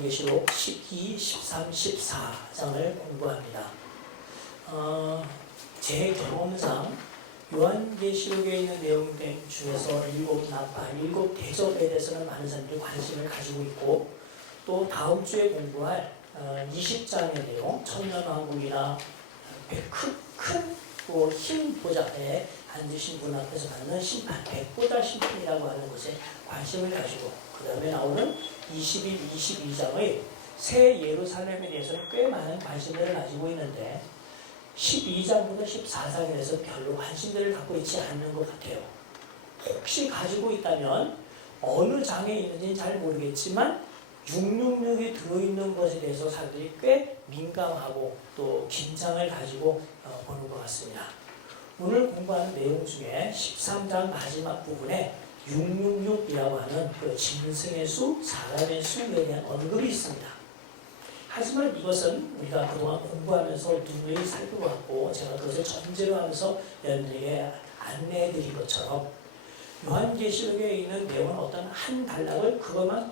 요한계시록 12, 13, 14장을 공부합니다. 제 경험상 요한계시록에 있는 내용들 중에서 일곱 나팔, 일곱 대접에 대해서는 많은 사람들이 관심을 가지고 있고, 또 다음 주에 공부할 20장의 내용, 천년왕국이나 큰 흰 보좌에 앉으신 분 앞에서 받는 심판, 백보자 심판이라고 하는 것에 관심을 가지고, 그 다음에 나오는 21, 22장의 새 예루살렘에 대해서는 꽤 많은 관심들을 가지고 있는데 12장부터 14장에 대해서 별로 관심들을 갖고 있지 않는 것 같아요. 혹시 가지고 있다면 어느 장에 있는지는 잘 모르겠지만 666이 들어있는 것에 대해서 사람들이 꽤 민감하고 또 긴장을 가지고 보는 것 같습니다. 오늘 공부하는 내용 중에 13장 마지막 부분에 666이라고 하는 그 짐승의 수, 사람의 수에 대한 언급이 있습니다. 하지만 이것은 우리가 그동안 공부하면서 누누이 살펴봤고, 제가 그것을 전제로 하면서 여러분들에게 안내해 드린 것처럼 요한계시록에 있는 내용은 어떤 한 단락을 그것만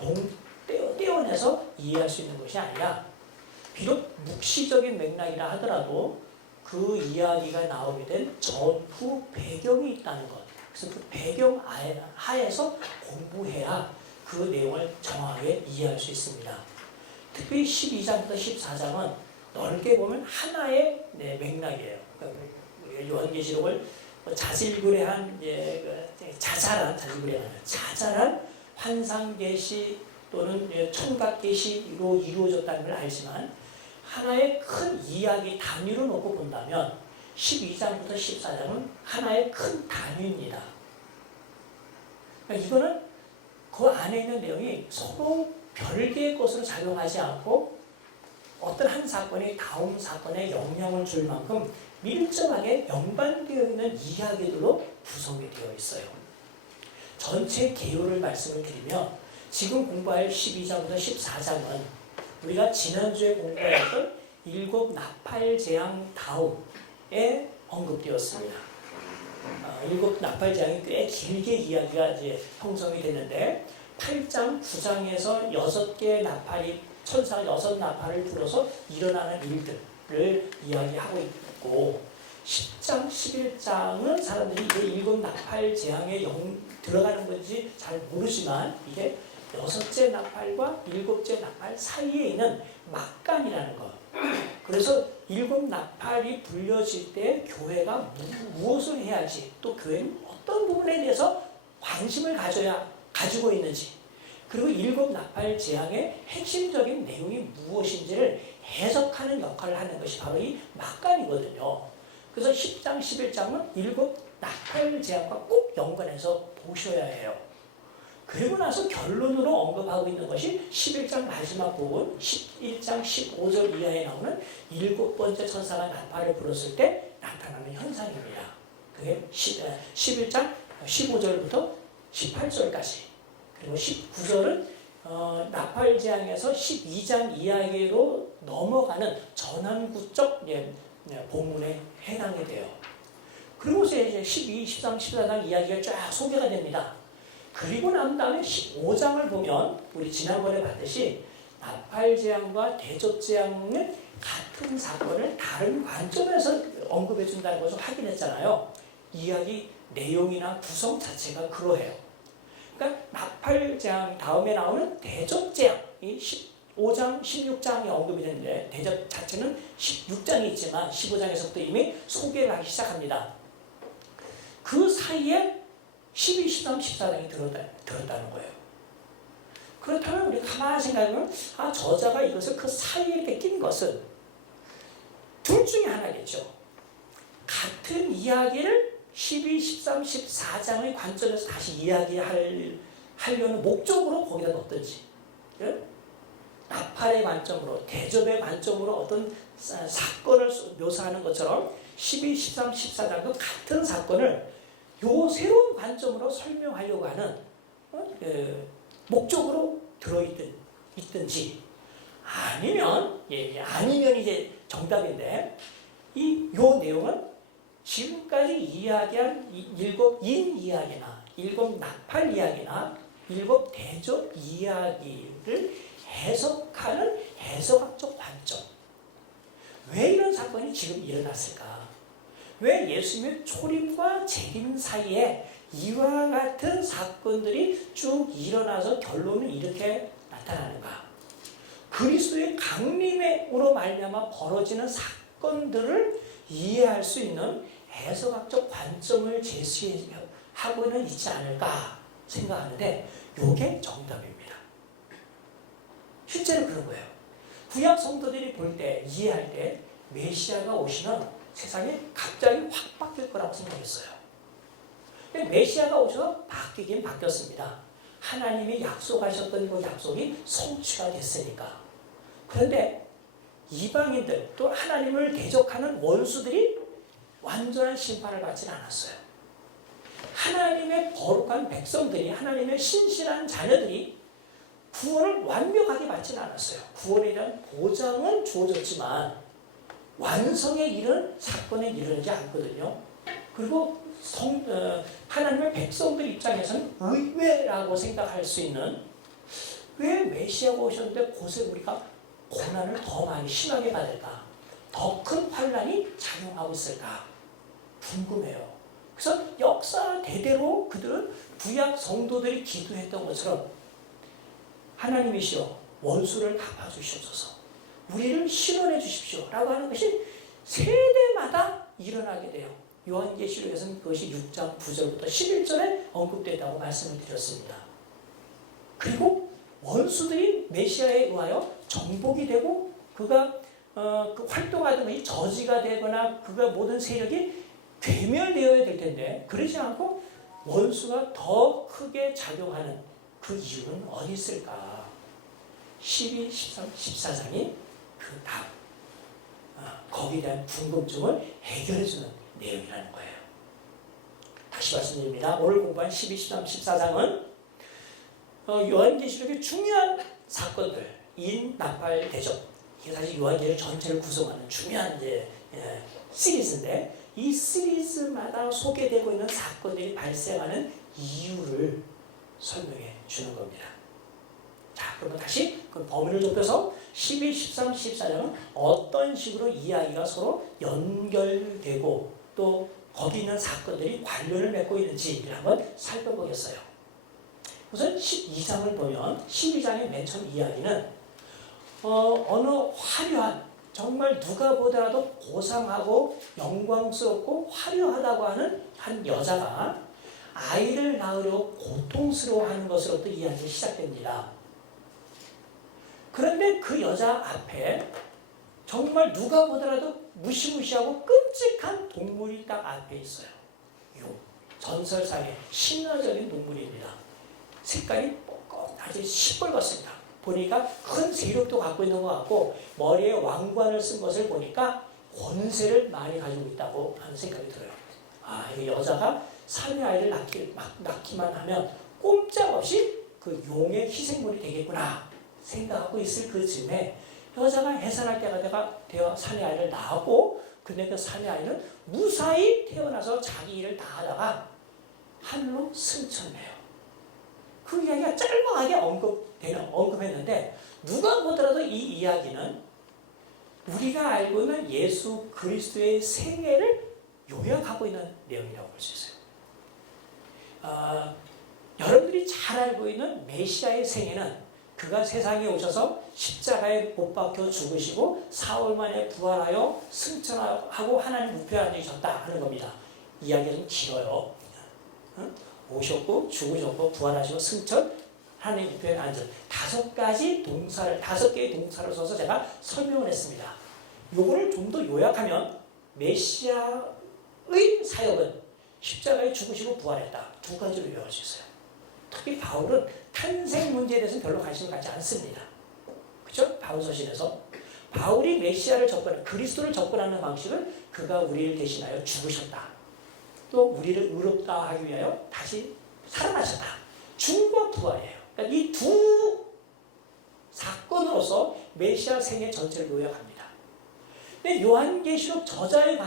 떼어내서 이해할 수 있는 것이 아니라, 비록 묵시적인 맥락이라 하더라도 그 이야기가 나오게 된 전후 배경이 있다는 것, 그래서 그 배경 하에서 공부해야 그 내용을 정확하게 이해할 수 있습니다. 특히 12장부터 14장은 넓게 보면 하나의 맥락이에요. 그러니까 요한계시록을 자질구레한 자잘한 환상계시 또는 청각계시로 이루어졌다는 걸 알지만, 하나의 큰 이야기 단위로 놓고 본다면 12장부터 14장은 하나의 큰 단위입니다. 그러니까 이거는 그 안에 있는 내용이 서로 별개의 것으로 작용하지 않고 어떤 한 사건이 다음 사건에 영향을 줄 만큼 밀접하게 연관되어 있는 이야기들로 구성이 되어 있어요. 전체 개요를 말씀을 드리면, 지금 공부할 12장부터 14장은 우리가 지난주에 공부했던 일곱 나팔 재앙 다음에 언급되었습니다. 일곱 나팔 재앙이 꽤 길게 이야기가 이제 형성이 됐는데, 8장, 9장에서 6개의 나팔이, 천사가 6나팔을 불어서 일어나는 일들을 이야기하고 있고, 10장, 11장은 사람들이 이게 일곱 나팔 재앙에 들어가는 건지 잘 모르지만, 이게 6째 나팔과 7째 나팔 사이에 있는 막간이라는 것. 그래서 일곱 나팔이 불려질 때 교회가 무엇을 해야지, 또 교회는 어떤 부분에 대해서 관심을 가지고 있는지, 그리고 일곱 나팔 재앙의 핵심적인 내용이 무엇인지를 해석하는 역할을 하는 것이 바로 이 막간이거든요. 그래서 10장, 11장은 일곱 나팔 재앙과 꼭 연관해서 보셔야 해요. 그리고 나서 결론으로 언급하고 있는 것이 11장 마지막 부분, 11장 15절 이하에 나오는 7번째 천사가 나팔을 불었을 때 나타나는 현상입니다. 그게 11장 15절부터 18절까지. 그리고 19절은 나팔 재앙에서 12장 이야기로 넘어가는 전환구적 본문에 해당이 돼요. 그리고 이제 12, 13, 14장 이야기가 쫙 소개가 됩니다. 그리고 난 다음에 15장을 보면 우리 지난번에 봤듯이 나팔 재앙과 대접 재앙은 같은 사건을 다른 관점에서 언급해 준다는 것을 확인했잖아요. 이야기 내용이나 구성 자체가 그러해요. 그러니까 나팔 재앙 다음에 나오는 대접 재앙, 이 15장, 16장이 언급이 되는데, 대접 자체는 16장이 있지만 15장에서부터 이미 소개를 하기 시작합니다. 그 사이에 12, 13, 14장이 들었다는 거예요. 그렇다면 우리가 가만히 생각하면, 저자가 이것을 그 사이에 이렇게 낀 것은 둘 중에 하나겠죠. 같은 이야기를 12, 13, 14장의 관점에서 다시 이야기하려는 목적으로 거기다 넣었든지, 나팔의 관점으로, 대접의 관점으로 어떤 사건을 묘사하는 것처럼 12, 13, 14장도 같은 사건을 요 새로운 관점으로 설명하려고 하는 목적으로 들어있든지, 아니면 이제 정답인데, 요 내용은 지금까지 이야기한 일곱 인 이야기나 일곱 나팔 이야기나 일곱 대접 이야기를 해석하는 해석학적 관점. 왜 이런 사건이 지금 일어났을까? 왜 예수님의 초림과 재림 사이에 이와 같은 사건들이 쭉 일어나서 결론은 이렇게 나타나는가? 그리스도의 강림으로 말미암아 벌어지는 사건들을 이해할 수 있는 해석학적 관점을 제시하고는 있지 않을까 생각하는데 이게 정답입니다. 실제로 그런 거예요. 구약 성도들이 볼 때, 이해할 때 메시아가 오시면 세상이 갑자기 확 바뀔 거라고 생각했어요. 근데 메시아가 오셔서 바뀌긴 바뀌었습니다. 하나님이 약속하셨던 그 약속이 성취가 됐으니까. 그런데 이방인들 또 하나님을 대적하는 원수들이 완전한 심판을 받지는 않았어요. 하나님의 거룩한 백성들이, 하나님의 신실한 자녀들이 구원을 완벽하게 받지는 않았어요. 구원에 대한 보장은 주어졌지만 완성에 이른 사건에 이르지 않거든요. 그리고 하나님의 백성들 입장에서는 의외라고 생각할 수 있는, 왜 메시아가 오셨는데 곳에 우리가 고난을 더 많이 심하게 받을까? 더 큰 환난이 작용하고 있을까? 궁금해요. 그래서 역사 대대로 그들은 구약 성도들이 기도했던 것처럼 하나님이시여 원수를 갚아주시옵소서, 우리를 신원해 주십시오 라고 하는 것이 세대마다 일어나게 돼요. 요한계시록에서는 그것이 6장 9절부터 11절에 언급된다고 말씀을 드렸습니다. 그리고 원수들이 메시아에 의하여 정복이 되고 그가 그 활동하던 것이 저지가 되거나 그가 모든 세력이 괴멸되어야 될 텐데 그러지 않고 원수가 더 크게 작용하는 그 이유는 어디 있을까? 12, 13, 14장이 그 답, 거기에 대한 궁금증을 해결해주는 내용이라는 거예요. 다시 말씀드립니다. 오늘 공부한 12, 13, 14장은 요한계시록의 중요한 사건들, 인나팔 대접, 이게 사실 요한계시록 전체를 구성하는 중요한 시리즈인데 이 시리즈마다 소개되고 있는 사건들이 발생하는 이유를 설명해 주는 겁니다. 자, 그러면 다시 그 범위를 좁혀서 12, 13, 14장은 어떤 식으로 이야기가 서로 연결되고 또 거기 있는 사건들이 관련을 맺고 있는지를 한번 살펴보겠어요. 우선 12장을 보면 12장의 맨 처음 이야기는 어느 화려한, 정말 누가 보더라도 고상하고 영광스럽고 화려하다고 하는 한 여자가 아이를 낳으려고 고통스러워하는 것으로부터 이야기가 시작됩니다. 그런데 그 여자 앞에 정말 누가 보더라도 무시무시하고 끔찍한 동물이 딱 앞에 있어요. 전설상의 신화적인 동물입니다. 색깔이 아주 시뻘겋습니다. 보니까 큰 세력도 갖고 있는 것 같고 머리에 왕관을 쓴 것을 보니까 권세를 많이 가지고 있다고 하는 생각이 들어요. 이 여자가 사내 아이를 낳기만 하면 꼼짝없이 그 용의 희생물이 되겠구나 생각하고 있을 그 즈음에 여자가 해산할 때가 되어 사내 아이를 낳고, 근데 그 사내 아이는 무사히 태어나서 자기 일을 다 하다가 하늘로 승천해요. 그 이야기가 짤막하게 언급했는데 누가 보더라도 이 이야기는 우리가 알고 있는 예수 그리스도의 생애를 요약하고 있는 내용이라고 볼 수 있어요. 여러분들이 잘 알고 있는 메시아의 생애는 그가 세상에 오셔서 십자가에 못 박혀 죽으시고 사흘 만에 부활하여 승천하고 하나님 우편에 앉으셨다 하는 겁니다. 이야기가 좀 길어요. 오셨고 죽으셨고 부활하시고 승천, 하나님 우편에 앉으셨다. 5개의 동사를 써서 제가 설명을 했습니다. 요거를 좀 더 요약하면 메시아의 사역은 십자가에 죽으시고 부활했다. 2가지로 요약할 수 있어요. 특히 바울은 탄생 문제에 대해서는 별로 관심을 갖지 않습니다. 그렇죠? 바울 서신에서 바울이 메시아를 접근하는, 그리스도를 접근하는 방식은 그가 우리를 대신하여 죽으셨다. 또 우리를 의롭다 하기 위하여 다시 살아나셨다. 죽음과 부활이에요. 그러니까 이 두 사건으로서 메시아 생애 전체를 요약합니다. 근데 요한계시록 저자의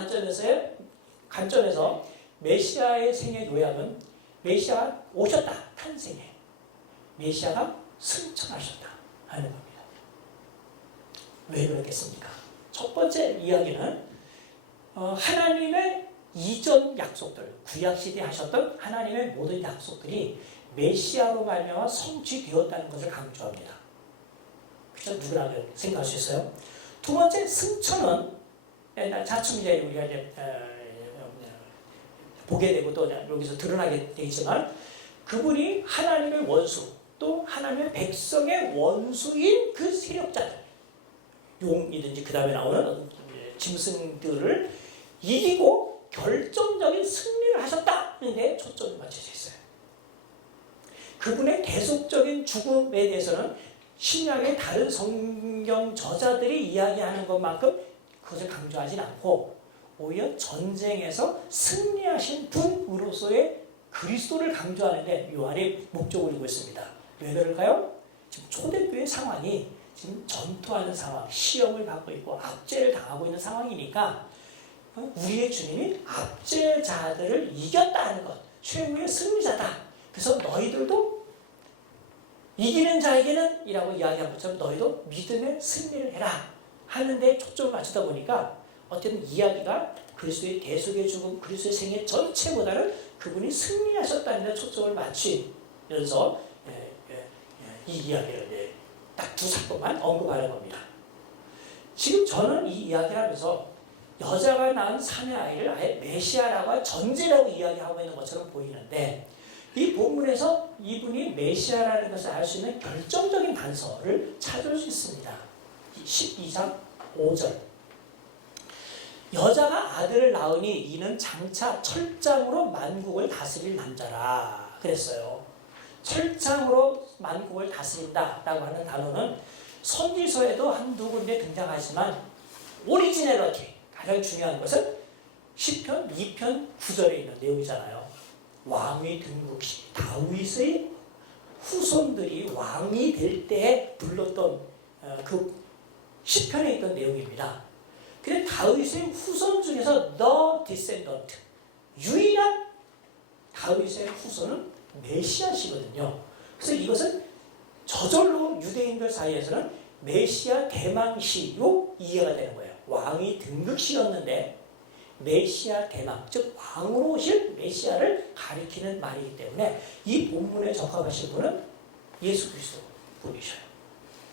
관점에서 메시아의 생애 요약은 메시아가 오셨다. 탄생해. 메시아가 승천하셨다 하는 겁니다. 왜 그랬겠습니까? 첫 번째 이야기는 하나님의 이전 약속들, 구약시대에 하셨던 하나님의 모든 약속들이 메시아로 말미암아 성취되었다는 것을 강조합니다. 그렇죠? 누구나 생각할 수 있어요. 두 번째, 승천은 차츰 이제 우리가 이제 보게 되고 또 여기서 드러나게 되지만 그분이 하나님의 원수 또 하나님의 백성의 원수인 그 세력자들, 용이든지 그 다음에 나오는 짐승들을 이기고 결정적인 승리를 하셨다는 데 초점이 맞춰져 있어요. 그분의 계속적인 죽음에 대해서는 신약의 다른 성경 저자들이 이야기하는 것만큼 그것을 강조하진 않고 오히려 전쟁에서 승리하신 분으로서의 그리스도를 강조하는데 요한이 목적을 두고 있습니다. 왜 그럴까요? 지금 초대교회 상황이 지금 전투하는 상황, 시험을 받고 있고 압제를 당하고 있는 상황이니까 우리의 주님이 압제자들을 이겼다는 것, 최후의 승리자다. 그래서 너희들도 이기는 자에게는 이라고 이야기한 것처럼 너희도 믿음의 승리를 해라 하는데 초점을 맞추다 보니까 어쨌든 이야기가 그리스도의 대속의 죽음, 그리스도의 생애 전체보다는 그분이 승리하셨다는 데 초점을 맞추면서 이 이야기를 딱 두 사건만 언급하는 겁니다. 지금 저는 이 이야기를 하면서 여자가 낳은 사내 아이를 아예 메시아라고 전제라고 이야기하고 있는 것처럼 보이는데 이 본문에서 이분이 메시아라는 것을 알 수 있는 결정적인 단서를 찾을 수 있습니다. 12장 5절 여자가 아들을 낳으니 이는 장차 철장으로 만국을 다스릴 남자라 그랬어요. 철장으로 만국을 다스린다라고 하는 단어는 선지서에도 한두 군데 등장하지만 오리지널리티, 가장 중요한 것은 시편 2편 9절에 있는 내용이잖아요. 왕위 등극 시 다윗의 후손들이 왕이 될 때 불렀던 그 시편에 있던 내용입니다. 근데 다윗의 후손 중에서 the descendant, 유일한 다윗의 후손은 메시아시거든요. 그래서 이것은 저절로 유대인들 사이에서는 메시아 대망시로 이해가 되는 거예요. 왕이 등극시였는데 메시아 대망, 즉 왕으로 오실 메시아를 가리키는 말이기 때문에 이 본문에 적합하신 분은 예수 그리스도 분이셔요.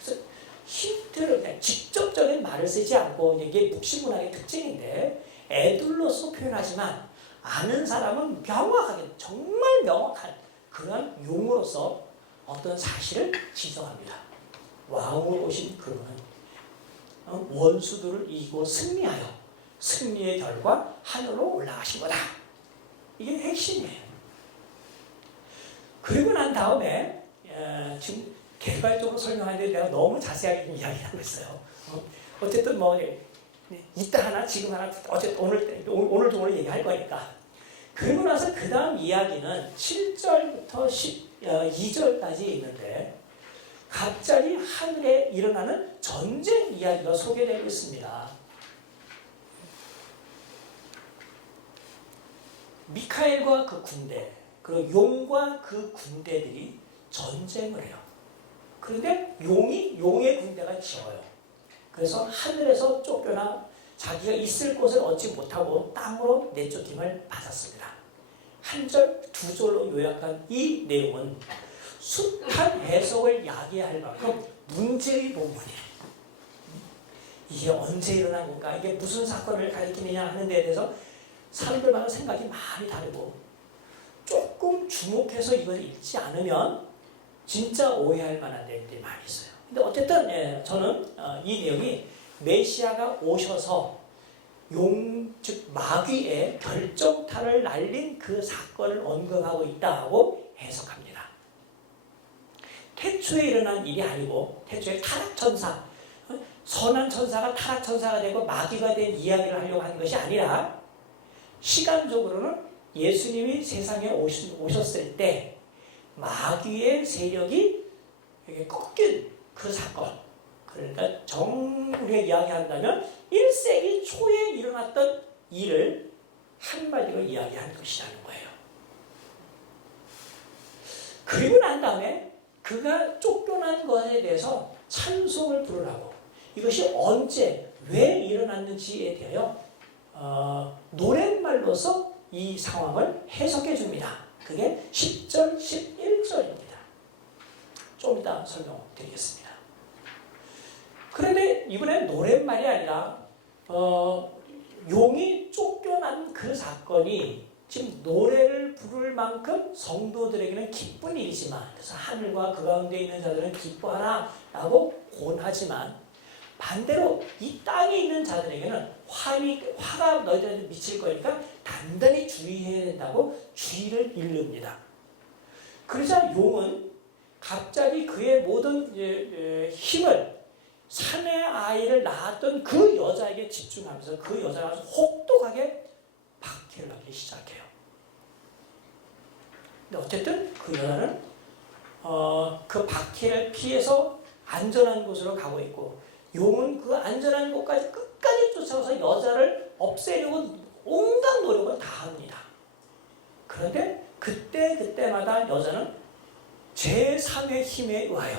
그래서 힌트를 그냥 직접적인 말을 쓰지 않고 이게 묵시문학의 특징인데 애둘러서 표현하지만 아는 사람은 명확하게 정말 명확한 그런 용어로서 어떤 사실을 지정합니다. 왕으로 오신 그분은 원수들을 이기고 승리하여 승리의 결과 하늘로 올라가신 거다. 이게 핵심이에요. 그리고 난 다음에 지금 개괄적으로 설명하는데 내가 너무 자세하게 이야기하고 있어요. 어쨌든 뭐 이따 하나 지금 하나 어쨌든 오늘 얘기할 거니까. 그리고 나서 그 다음 이야기는 7절부터 12절까지 있는데 갑자기 하늘에 일어나는 전쟁 이야기가 소개되고 있습니다. 미카엘과 그 군대, 그리고 용과 그 군대들이 전쟁을 해요. 그런데 용의 군대가 지어요. 그래서 하늘에서 쫓겨나 자기가 있을 곳을 얻지 못하고 땅으로 내쫓김을 받았습니다. 한 절, 두 절로 요약한 이 내용은 숱한 해석을 야기할 만큼 문제의 본문이에요. 이게 언제 일어난 건가? 이게 무슨 사건을 가리키느냐 하는 데에 대해서 사람들마다 생각이 많이 다르고 조금 주목해서 이걸 읽지 않으면 진짜 오해할 만한 내용들이 많이 있어요. 근데 어쨌든 저는 이 내용이 메시아가 오셔서 즉 마귀의 결정타를 날린 그 사건을 언급하고 있다고 해석합니다. 태초에 일어난 일이 아니고 태초에 타락천사, 선한 천사가 타락천사가 되고 마귀가 된 이야기를 하려고 하는 것이 아니라 시간적으로는 예수님이 세상에 오셨을 때 마귀의 세력이 꺾인 그 사건, 그러니까 우리가 이야기한다면 1세기 초에 일어났던 일을 한마디로 이야기한 것이라는 거예요. 그리고 난 다음에 그가 쫓겨난 것에 대해서 찬송을 부르라고 이것이 언제 왜 일어났는지에 대하여 노랫말로서 이 상황을 해석해 줍니다. 그게 10절, 11절입니다. 좀 이따 설명드리겠습니다. 그런데 이번엔 노랫말이 아니라 용이 쫓겨난 그 사건이 지금 노래를 부를 만큼 성도들에게는 기쁜 일이지만, 그래서 하늘과 그 가운데 있는 자들은 기뻐하라 라고 권하지만, 반대로 이 땅에 있는 자들에게는 화가 너희들한테 미칠 거니까 단단히 주의해야 된다고 주의를 일릅니다. 그러자 용은 갑자기 그의 모든 힘을 사내 아이를 낳았던 그 여자에게 집중하면서 그 여자가 아주 혹독하게 박해를 하기 시작해요. 근데 어쨌든 그 여자는 그 박해를 피해서 안전한 곳으로 가고 있고, 용은 그 안전한 곳까지 끝까지 쫓아가서 여자를 없애려고 온갖 노력을 다 합니다. 그런데 그때마다 여자는 제3의 힘에 의하여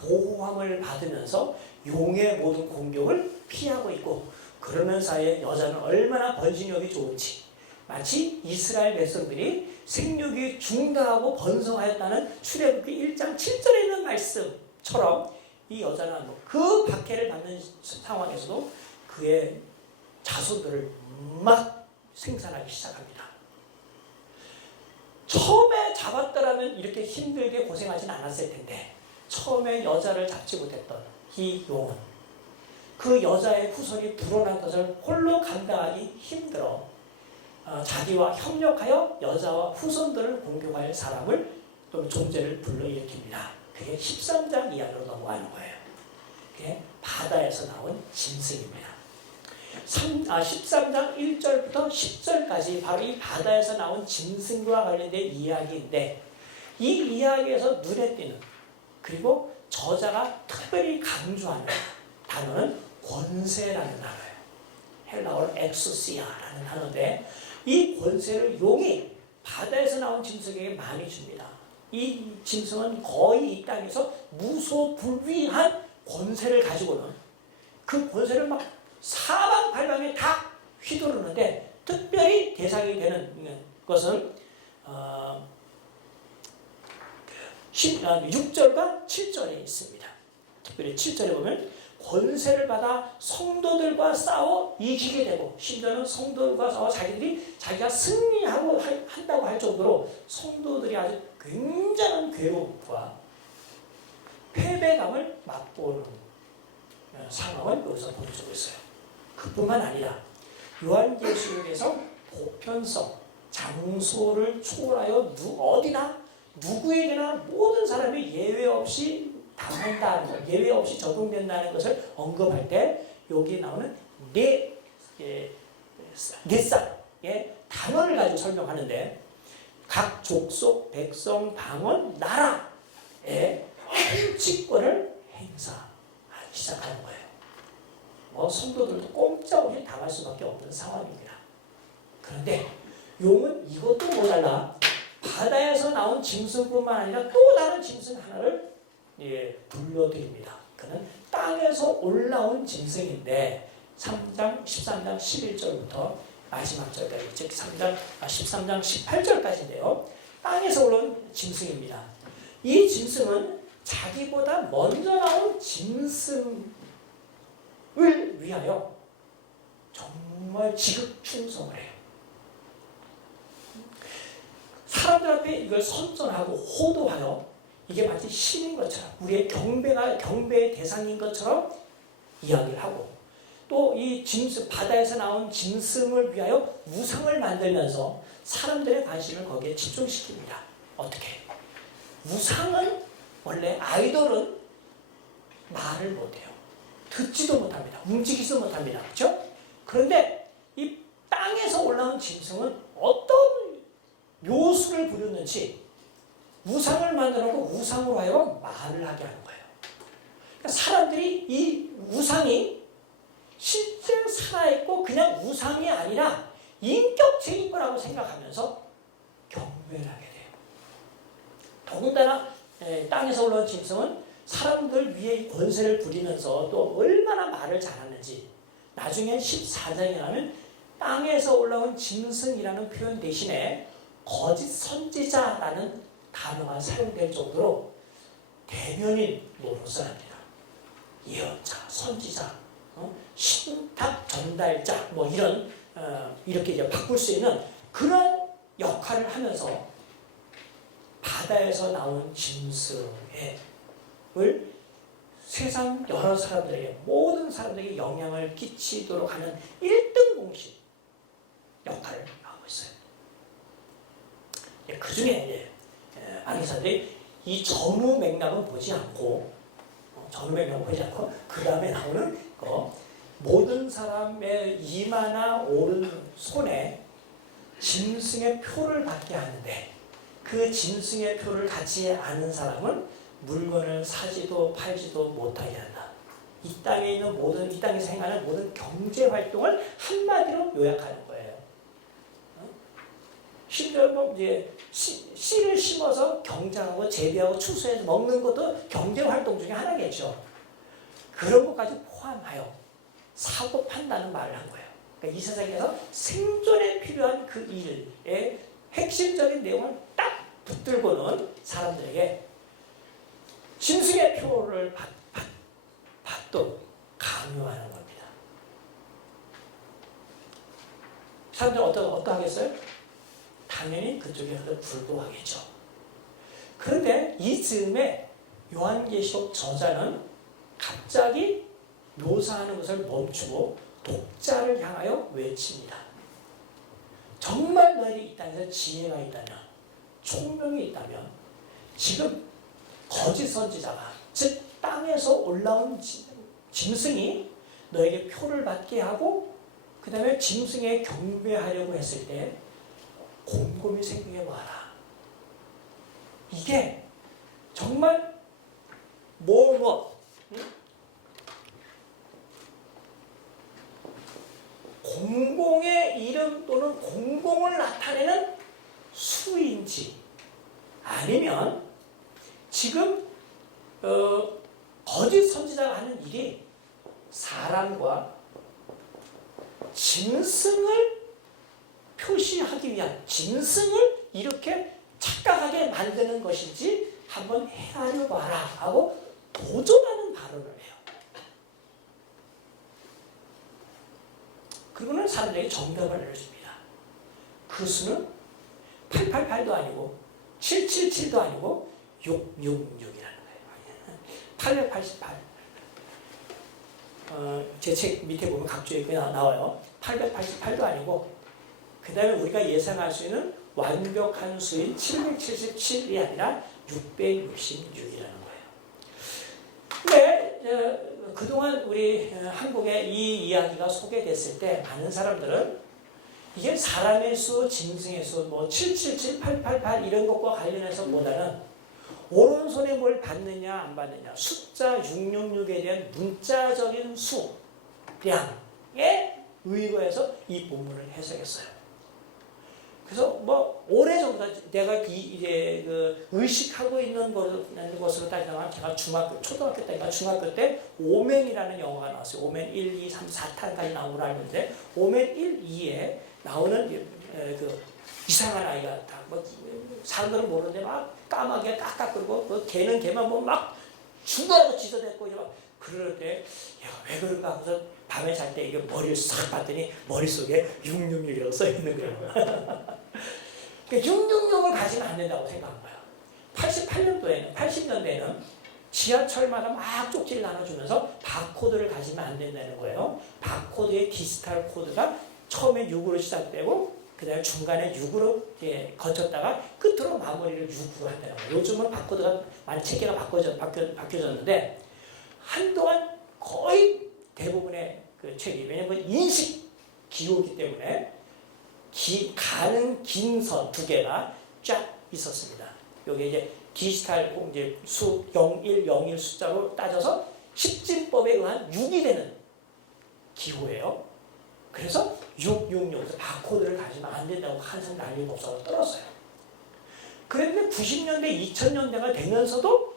보호함을 받으면서 용의 모든 공격을 피하고 있고, 그러는 사이에 여자는 얼마나 번식력이 좋은지, 마치 이스라엘 백성들이 생육이 중다하고 번성하였다는 출애굽기 1장 7절에 있는 말씀처럼 이 여자는 그 박해를 받는 상황에서도 그의 자손들을 막 생산하기 시작합니다. 처음에 잡았더라면 이렇게 힘들게 고생하진 않았을 텐데, 처음에 여자를 잡지 못했던 이 용은 그 여자의 후손이 불어난 것을 홀로 감당하기 힘들어 자기와 협력하여 여자와 후손들을 공격할 사람을, 또 존재를 불러일으킵니다. 그게 13장 이하로 넘어가는 거예요. 그게 바다에서 나온 짐승입니다. 13장 1절부터 10절까지 바로 이 바다에서 나온 짐승과 관련된 이야기인데, 이 이야기에서 눈에 띄는, 그리고 저자가 특별히 강조하는 단어는 권세라는 단어예요. 헬라어로 엑소시아라는 단어인데, 이 권세를 용이 바다에서 나온 짐승에게 많이 줍니다. 이 짐승은 거의 이 땅에서 무소불위한 권세를 가지고는 그 권세를 막 사방팔방에 다 휘두르는데, 특별히 대상이 되는 것은 6절과 7절에 있습니다. 특별히 7절에 보면 권세를 받아 성도들과 싸워 이기게 되고, 심지어는 성도들과 싸워 자기가 승리하고 한다고 할 정도로 성도들이 아주 굉장한 괴로움과 패배감을 맛보는 상황을 여기서 보여주고 있어요. 그뿐만 아니라 요한계시록에서 보편성, 장소를 초월하여 어디나 누구에게나 모든 사람이 예외 없이 당한다는 것, 예외 없이 적용된다는 것을 언급할 때 여기 나오는 넷상의 단어를 가지고 설명하는데, 각 족속, 백성, 방언, 나라의 통치권을 행사하기 시작하는 거예요. 성도들도 꼼짝없이 당할 수밖에 없는 상황입니다. 그런데 용은 이것도 모자라 바다에서 나온 짐승뿐만 아니라 또 다른 짐승 하나를 불러드립니다. 그는 땅에서 올라온 짐승인데, 13장 11절부터 마지막 절까지, 즉 13장 18절까지인데요. 땅에서 올라온 짐승입니다. 이 짐승은 자기보다 먼저 나온 짐승을 위하여 정말 지극충성을 해요. 사람들 앞에 이걸 선전하고 호도하여 이게 마치 신인 것처럼, 우리의 경배의 대상인 것처럼 이야기를 하고, 또 이 짐승, 바다에서 나온 짐승을 위하여 우상을 만들면서 사람들의 관심을 거기에 집중시킵니다. 어떻게? 우상은 원래, 아이돌은 말을 못해요. 듣지도 못합니다. 움직이지도 못합니다. 그렇죠? 그런데 이 땅에서 올라온 짐승은 어떤 묘수를 부렸는지 우상을 만들어놓고 우상으로 하여금 말을 하게 하는 거예요. 그러니까 사람들이 이 우상이 실제 살아있고 그냥 우상이 아니라 인격체인 거라고 생각하면서 경배를 하게 돼요. 더군다나 땅에서 올라온 짐승은 사람들 위에 권세를 부리면서 또 얼마나 말을 잘하는지 나중에 14장에 가면 땅에서 올라온 짐승이라는 표현 대신에 거짓 선지자라는 단어가 사용될 정도로 대변인 노릇을 합니다. 예언자, 선지자, 신탁 전달자 뭐 이런 이렇게 이제 바꿀 수 있는 그런 역할을 하면서 바다에서 나온 짐승을 세상 여러 사람들에게 모든 사람들에게 영향을 끼치도록 하는 1등 공신 역할을 하고 있어요. 그 중에 많은 사람들이 이 전후 맥락은 보지 않고 그 다음에 나오는 모든 사람의 이마나 오른손에 짐승의 표를 받게 하는데 그 짐승의 표를 갖지 않은 사람은 물건을 사지도 팔지도 못하게 한다. 이 땅에 있는 이 땅에서 행하는 모든 경제 활동을 한마디로 요약하는 거예요. 심지어 씨를 심어서 경장하고 재배하고 추수해서 먹는 것도 경제 활동 중에 하나겠죠. 그런 것까지 포함하여 사고 판다는 말을 한 거예요. 그러니까 이 세상에서 생존에 필요한 그 일의 핵심적인 내용을 딱 붙들고는 사람들에게 짐승의 표를 받도록 강요하는 겁니다. 사람들은 어떠하겠어요? 당연히 그쪽에서 불도하겠죠. 그런데 이 즈음에 요한계시록 저자는 갑자기 묘사하는 것을 멈추고 독자를 향하여 외칩니다. 정말 너에게 이 땅에서 지혜가 있다면, 총명이 있다면 지금 거짓 선지자가 즉 땅에서 올라온 짐승이 너에게 표를 받게 하고 그 다음에 짐승에 경배하려고 했을 때 곰곰이 생각해 봐라. 이게 정말 공공의 이름 또는 공공을 나타내는 수인지 아니면 지금 거짓 선지자가 하는 일이 사람과 짐승을 표시하기 위한 짐승을 이렇게 착각하게 만드는 것인지 한번 헤아려 봐라 하고 도전하는 발언을 해요. 그리고는 사람들에게 정답을 알려줍니다. 그 수는 888도 아니고 777도 아니고 666이라는 거예요. 888. 제 책 밑에 보면 각주에 나와요. 888도 아니고 그 다음에 우리가 예상할 수 있는 완벽한 수인 777이 아니라 666이라는 거예요. 근데 그동안 우리 한국에 이 이야기가 소개됐을 때 많은 사람들은 이게 사람의 수, 짐승의 수, 777, 888 이런 것과 관련해서 보다는 오른손에 뭘 받느냐 안 받느냐 숫자 666에 대한 문자적인 수량에 의거해서 이 본문을 해석했어요. 그래서 오래전부터 내가 이제 의식하고 있는 것으로 따지면 제가 초등학교 때인가 중학교 때 오맨이라는 영화가 나왔어요. 오맨 1, 2, 3, 4탄까지 나온 걸로 알고 있는데 오맨 1, 2에 나오는 이상한 아이가 다 사람들은 모르는데 막 까마귀가 깍깍거리고 걔는 걔만 보면 막 죽어라고 짖어댔고 막 그럴 때 왜 그런가 하고서 밤에 잘 때 이게 머리를 싹 봤더니 머릿속에 666이라고 써 있는 거예요. 그러니까 666을 가지면 안 된다고 생각한 거예요. 80년대에는 지하철마다 막 쪽지를 나눠주면서 바코드를 가지면 안 된다는 거예요. 바코드의 디지털 코드가 처음에 6으로 시작되고 그 다음에 중간에 6으로 거쳤다가 끝으로 마무리를 6으로 한다는 거예요. 요즘은 바코드가 많이 체계가 바뀌어졌는데 한동안 거의 대부분의 그 책이 왜냐면 인식 기호이기 때문에 가는 긴 선 두 개가 쫙 있었습니다. 여기 이제 디지털 이제 0101 숫자로 따져서 십진법에 의한 6이 되는 기호예요. 그래서 666에서 바코드를 가지면 안 된다고 한참 난리 법석을 떨었어요. 그런데 90년대, 2000년대가 되면서도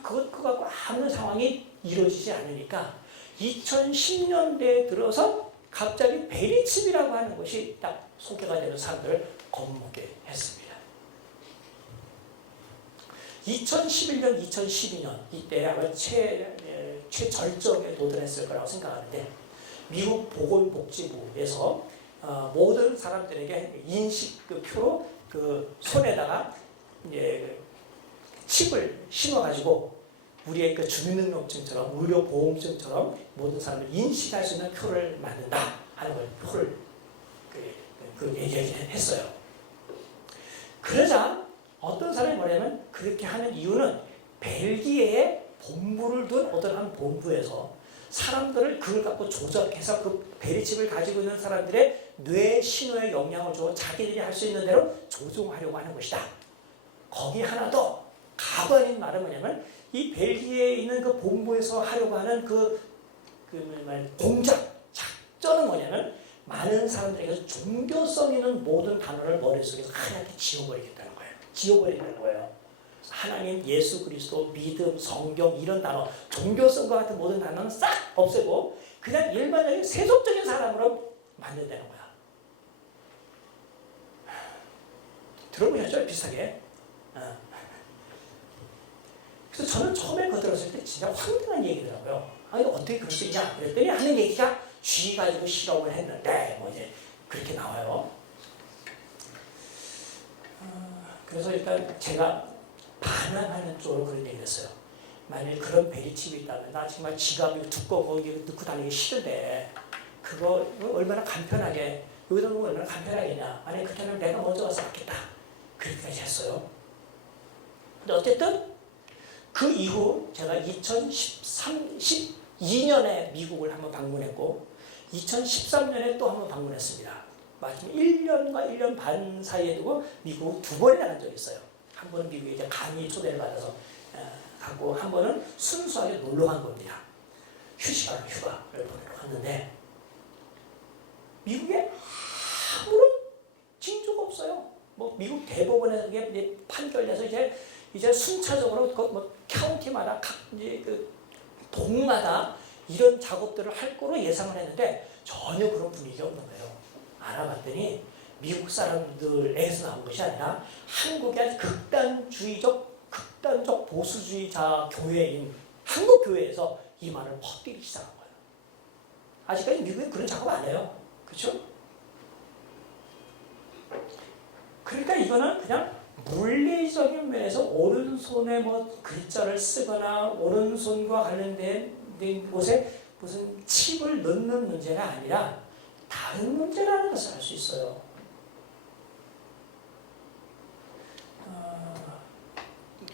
그거 갖고 아무런 상황이 이루어지지 않으니까 2010년대에 들어서 갑자기 베리칩이라고 하는 것이 딱 소개가 되는 사람들을 겁먹게 했습니다. 2011년, 2012년 이때 아마 최절정에 도달했을 거라고 생각하는데 미국 보건복지부에서 모든 사람들에게 인식 표로 손에다가 이제 칩을 심어가지고 우리의 주민등록증처럼 의료보험증처럼 모든 사람을 인식할 수 있는 표를 만든다 하는 걸 표를 얘기했어요. 그러자 어떤 사람이 뭐냐면 그렇게 하는 이유는 벨기에에 본부를 둔 어떤 한 본부에서 사람들을 그걸 갖고 조작해서 그 베리칩을 가지고 있는 사람들의 뇌 신호에 영향을 주고 자기들이 할 수 있는 대로 조종하려고 하는 것이다. 거기 하나 더 가관인 말은 뭐냐면 이 벨기에에 있는 그 본부에서 하려고 하는 공작, 작전은 뭐냐면 많은 사람들에게서 종교성 있는 모든 단어를 머릿속에서 하얗게 지워버리겠다는 거예요. 지워버리는 거예요. 하나님, 예수 그리스도, 믿음, 성경 이런 단어, 종교성과 같은 모든 단어는 싹 없애고 그냥 일반적인 세속적인 사람으로 만든다는 거야. 들어보셨죠? 비슷하게. 그래서 저는 처음에 그거 들었을 때 진짜 황당한 얘기더라고요. 아니 어떻게 그럴 수 있냐 그랬더니 하는 얘기가 쥐 가지고 실험을 했는데 뭐 이제 그렇게 나와요. 그래서 일단 제가 반항하는 쪽으로 그런 얘기를 했어요. 만일 그런 베리칩이 있다면 나 정말 지갑이 두꺼워 넣고 다니기 싫은데 그거 얼마나 간편하게 여기다 놓으면 얼마나 간편하겠냐. 만약에 그렇게 하면 내가 먼저 와서 받겠다. 그렇게까지 했어요. 근데 어쨌든 그 이후 제가 2012년에 미국을 한번 방문했고 2013년에 또 한번 방문했습니다. 마지막 1년과 1년 반 사이에 두고 미국 두 번이나 간 적이 있어요. 한 번은 미국에 이제 강의 초대를 받아서 가고 한 번은 순수하게 놀러 간 겁니다. 휴가를 보내러 갔는데 미국에 아무런 징조가 없어요. 뭐 미국 대법원에서 이게 판결돼서 이제 순차적으로 뭐 카운티마다 각 이제 동마다 이런 작업들을 할 거로 예상을 했는데 전혀 그런 분위기가 없는 거예요. 알아봤더니 미국 사람들에서 나온 것이 아니라 한국의 극단적 보수주의자 교회인 한국 교회에서 이 말을 퍼뜨리기 시작한 거예요. 아직까지 미국에 그런 작업 안 해요. 그렇죠? 그러니까 이거는 그냥 물리적인 면에서 오른손에 뭐 글자를 쓰거나 오른손과 관련된 곳에 무슨 칩을 넣는 문제가 아니라 다른 문제라는 것을 알 수 있어요.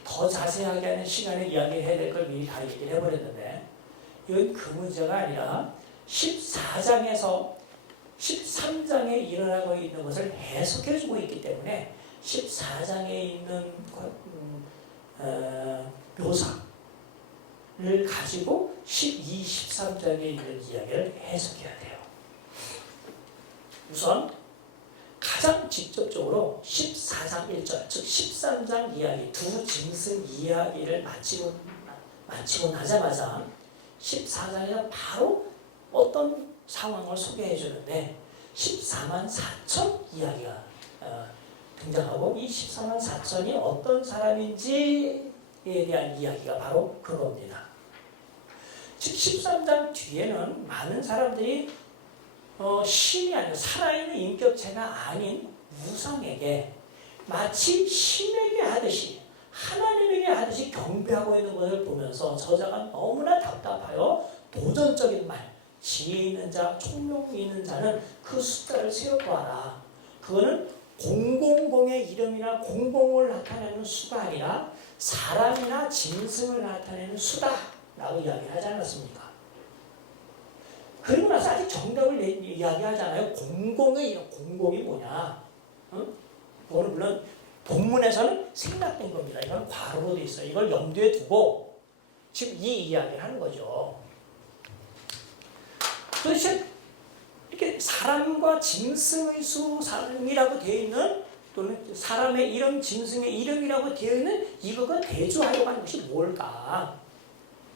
더 자세하게 하는 시간에 이야기해야 될 걸 미리 다 얘기를 해버렸는데 이건 그 문제가 아니라 14장에서 13장에 일어나고 있는 것을 해석해주고 있기 때문에 14장에 있는 묘사를 가지고 12, 13장에 있는 이야기를 해석해야 돼요. 우선 가장 직접적으로 14장 1절, 즉 13장 이야기, 두 짐승 이야기를 마치고 나자마자 14장에는 바로 어떤 상황을 소개해 주는데 14만 4천 이야기가 등장하고 이 14만 4천이 어떤 사람인지에 대한 이야기가 바로 그겁니다. 즉 13장 뒤에는 많은 사람들이 신이 아니라 살아있는 인격체가 아닌 우상에게 마치 신에게 하듯이 하나님에게 하듯이 경배하고 있는 것을 보면서 저자가 너무나 답답하여 도전적인 말, 지혜 있는 자, 총명이 있는 자는 그 숫자를 세어보아라. 그거는 000의 이름이나 00을 나타내는 수가 아니라 사람이나 짐승을 나타내는 수다라고 이야기를 하지 않았습니까? 그리고 나서 아직 정답을 이야기하잖아요. 00의 이름, 00이 뭐냐? 그거는 물론 본문에서는 생략된 겁니다. 이건 괄호로 돼 있어요. 이걸 염두에 두고 지금 이 이야기를 하는 거죠. 도대체 이렇게 사람과 짐승의 수, 사람이라고 되어 있는 또는 사람의 이름, 짐승의 이름이라고 되어 있는 이거가 대조하려고 하는 것이 뭘까?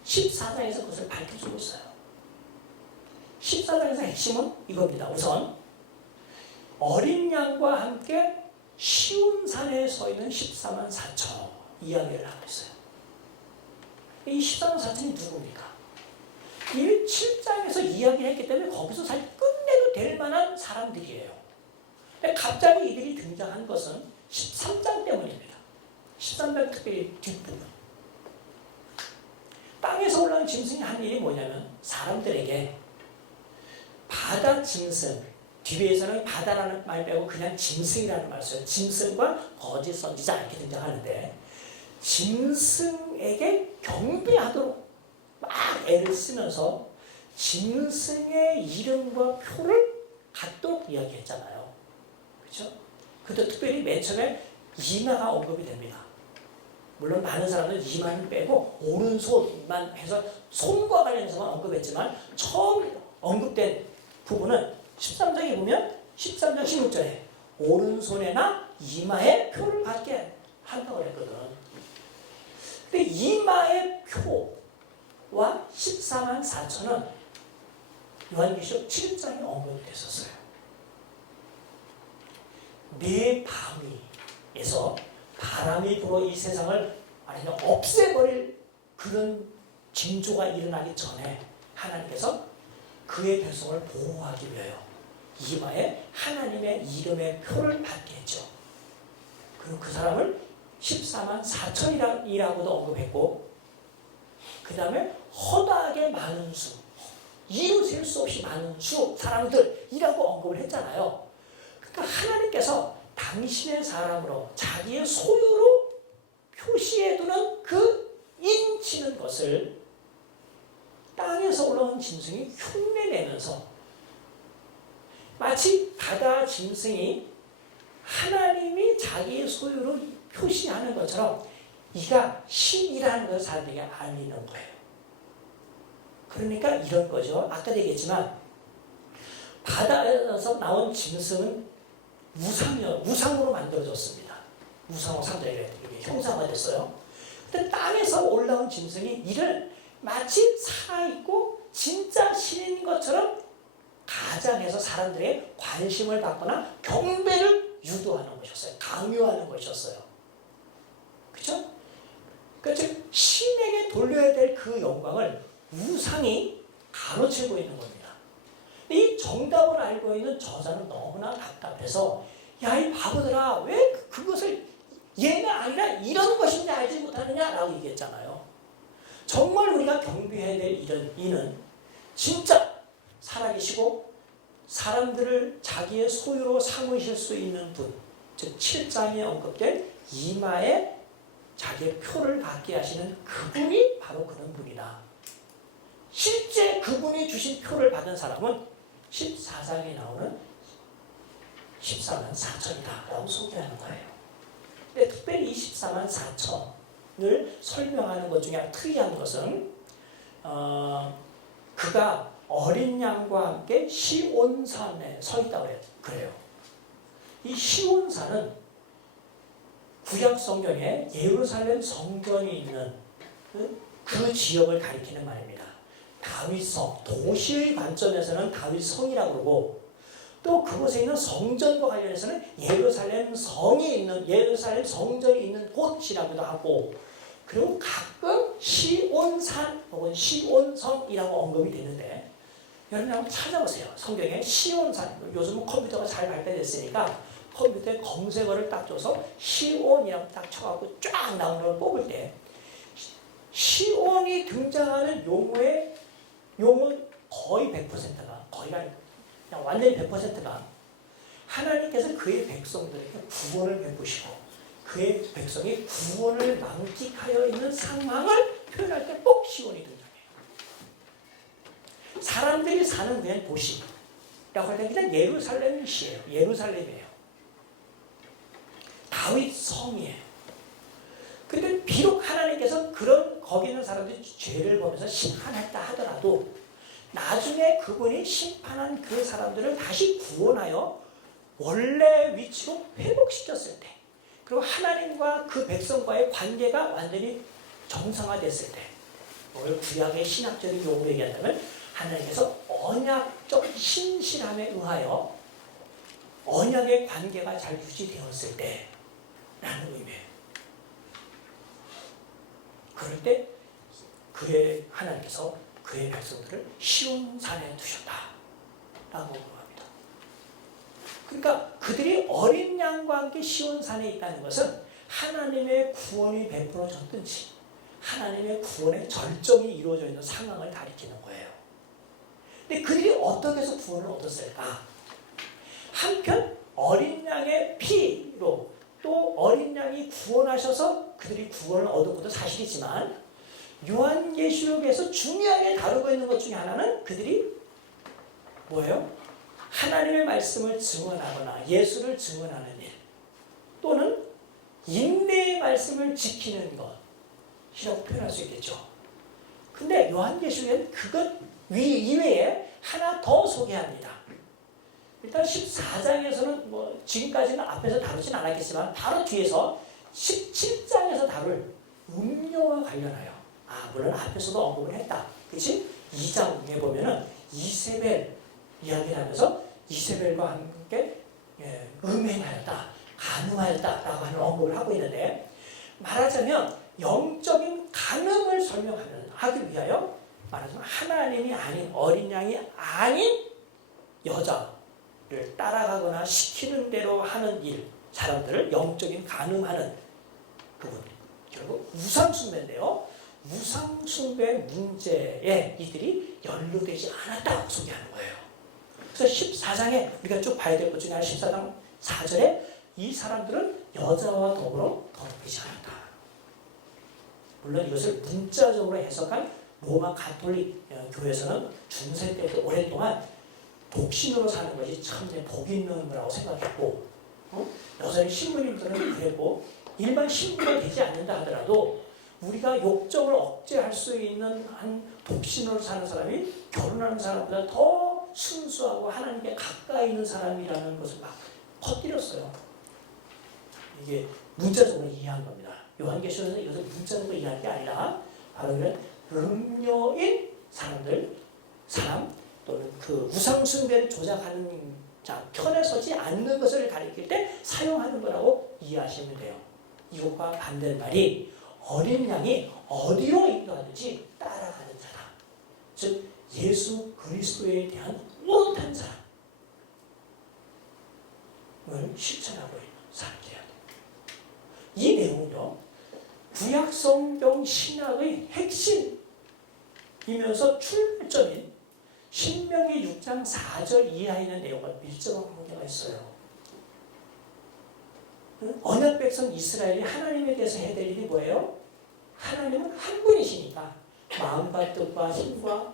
14장에서 그것을 밝혀주고 있어요. 14장에서 핵심은 이겁니다. 우선 어린 양과 함께 시온산에 서 있는 14만 4천 이야기를 하고 있어요. 이 14만 4천이 누굽니까? 이 7장에서 이야기했기 때문에 거기서 사실 끝내도 될 만한 사람들이에요. 근데 갑자기 이들이 등장한 것은 13장 때문입니다. 13장 특별히 뒷부분. 땅에서 올라온 짐승이 한 일이 뭐냐면 사람들에게 바다 짐승, 뒤에서는 바다라는 말 빼고 그냥 짐승이라는 말을 써요. 짐승과 거짓 선지자 이렇게 등장하는데 짐승에게 경배하도록 막 애를 쓰면서 짐승의 이름과 표를 갖도록 이야기했잖아요. 그렇죠? 그때 특별히 맨 처음에 이마가 언급이 됩니다. 물론 많은 사람들은 이마는 빼고 오른손만 해서 손과 관련해서만 언급했지만 처음 언급된 부분은 13장에 보면 13장 16절에 오른손에나 이마에 표를 받게 한다고 했거든. 근데 이마의 표와 14만 4천은 요한계시록 7장에 언급이 됐었어요. 네 바위에서 바람이 불어 이 세상을 완전히 없애버릴 그런 징조가 일어나기 전에 하나님께서 그의 백성을 보호하기 위하여 이마에 하나님의 이름의 표를 받게 했죠. 그리고 그 사람을 14만 4천이라고도 언급했고 그 다음에 허다하게 많은 수, 이루 셀 수 없이 많은 수 사람들이라고 언급을 했잖아요. 그러니까 하나님께서 당신의 사람으로 자기의 소유로 표시해두는 그 인치는 것을 땅에서 올라온 짐승이 흉내내면서 마치 바다 짐승이 하나님이 자기의 소유로 표시하는 것처럼 이가 신이라는 것을 사람들에게 알리는 거예요. 그러니까 이런 거죠. 아까도 얘기했지만 바다에서 나온 짐승은 우상으로 만들어졌습니다. 우상으로 사람들에게 형상화 됐어요. 근데 땅에서 올라온 짐승이 이를 마치 살아있고 진짜 신인 것처럼 가장해서 사람들의 관심을 받거나 경배를 유도하는 것이었어요. 강요하는 것이었어요. 그렇죠? 그러니까 즉 신에게 돌려야 될 그 영광을 우상이 가로채고 있는 겁니다. 이 정답을 알고 있는 저자는 너무나 답답해서 야, 이 바보들아, 왜 그것을 얘가 아니라 이런 것인지 알지 못하느냐라고 얘기했잖아요. 정말 우리가 경배해야 될 이는 진짜 살아계시고 사람들을 자기의 소유로 삼으실 수 있는 분, 즉 7장에 언급된 이마에 자기의 표를 받게 하시는 그분이 바로 그런 분이다. 실제 그분이 주신 표를 받은 사람은 14장에 나오는 14만 4천이다 라고 소개하는 거예요. 근데 특별히 이 14만 4천을 설명하는 것 중에 특이한 것은 그가 어린 양과 함께 시온산에 서 있다고 그래요. 이 시온산은 구약 성경에 예루살렘 성전이 있는 그 지역을 가리키는 말입니다. 다윗성, 도시의 관점에서는 다윗성이라고 그러고 또 그곳에 있는 성전과 관련해서는 예루살렘 성전이 있는 곳이라고도 하고 그리고 가끔 시온산 혹은 시온성이라고 언급이 되는데 여러분 한번 찾아보세요. 성경에 시온산, 요즘은 컴퓨터가 잘 발달됐으니까 컴퓨터에 검색어를 딱 줘서 시온이라고 딱 쳐갖고 쫙 나오는 걸 뽑을 때 시온이 등장하는 용어는 거의 100%가 거의가 그냥 완전히 100%가 하나님께서 그의 백성들에게 구원을 베푸시고 그의 백성이 구원을 만끽하여 있는 상황을 표현할 때 꼭 시온이 등장해요. 사람들이 사는 그냥 도시라고 할 때 그냥 예루살렘이에요. 예루살렘이에요. 다윗 성이에요. 그런데 비록 하나님께서 거기 있는 사람들이 죄를 범해서 심판했다 하더라도 나중에 그분이 심판한 그 사람들을 다시 구원하여 원래 위치로 회복시켰을 때, 그리고 하나님과 그 백성과의 관계가 완전히 정상화됐을 때, 오늘 구약의 신학적인 용어로 얘기한다면 하나님께서 언약적 신실함에 의하여 언약의 관계가 잘 유지되었을 때 라는 의미예요. 그럴 때 그의 하나님께서 그의 백성들을 시온 산에 두셨다라고 합니다. 그러니까 그들이 어린 양과 함께 시온 산에 있다는 것은 하나님의 구원이 베풀어졌든지 하나님의 구원의 절정이 이루어져 있는 상황을 가리키는 거예요. 근데 그들이 어떻게 해서 구원을 얻었을까? 한편 어린 양의 피로 또 어린 양이 구원하셔서 그들이 구원을 얻은 것도 사실이지만 요한계시록에서 중요하게 다루고 있는 것 중에 하나는 그들이 뭐예요? 하나님의 말씀을 증언하거나 예수를 증언하는 일 또는 인내의 말씀을 지키는 것이라고 표현할 수 있겠죠. 근데 요한계시록에는 그것 이외에 하나 더 소개합니다. 일단 14장에서는 지금까지는 앞에서 다루진 않았겠지만 바로 뒤에서 17장에서 다룰 음료와 관련하여 물론 앞에서도 언급을 했다. 그렇지? 2장에 보면은 이세벨 이야기를 하면서 이세벨과 함께 음행하였다, 간음하였다라고 하는 언급을 하고 있는데 말하자면 영적인 간음을 설명하기 위하여 말하자면 하나님이 아닌 어린 양이 아닌 여자를 따라가거나 시키는 대로 하는 일, 사람들을 영적인 간음하는 부분, 결국 우상숭배인데요. 우상숭배 문제에 이들이 연루되지 않았다고 소개하는 거예요. 그래서 14장에 우리가 쭉 봐야 될 것 중에 하나 14장 4절에 이 사람들은 여자와 더불어 더럽히지 않았다. 물론 이것을 문자적으로 해석한 로마 가톨릭 교회에서는 중세 때부터 오랫동안 독신으로 사는 것이 참 복 있는 거라고 생각했고 여전히 신부님들은 그랬고 일반 신부가 되지 않는다 하더라도 우리가 욕정을 억제할 수 있는 한 독신으로 사는 사람이 결혼하는 사람보다 더 순수하고 하나님께 가까이 있는 사람이라는 것을 막 퍼뜨렸어요. 이게 문자적으로 이해한 겁니다. 요한계시록에서 이것을 문자적으로 이해한 게 아니라 바로 이런 음녀인 사람 또는 그 우상숭배를 조작하는 편에 서지 않는 것을 가리킬 때 사용하는 거라고 이해하시면 돼요. 이것과 반대의 말이 어린 양이 어디로 인도하든지 따라가는 사람, 즉 예수 그리스도에 대한 온전한 사람을 실천하고 있는 사람이에요. 이 내용은요, 구약 성경 신학의 핵심이면서 출발점인 신명기 6장 4절 이하에 있는 내용과 밀접한 관계가 있어요. 언약 백성 이스라엘이 하나님에 대해서 해야 될 일이 뭐예요? 하나님은 한 분이시니까 마음과 뜻과 힘과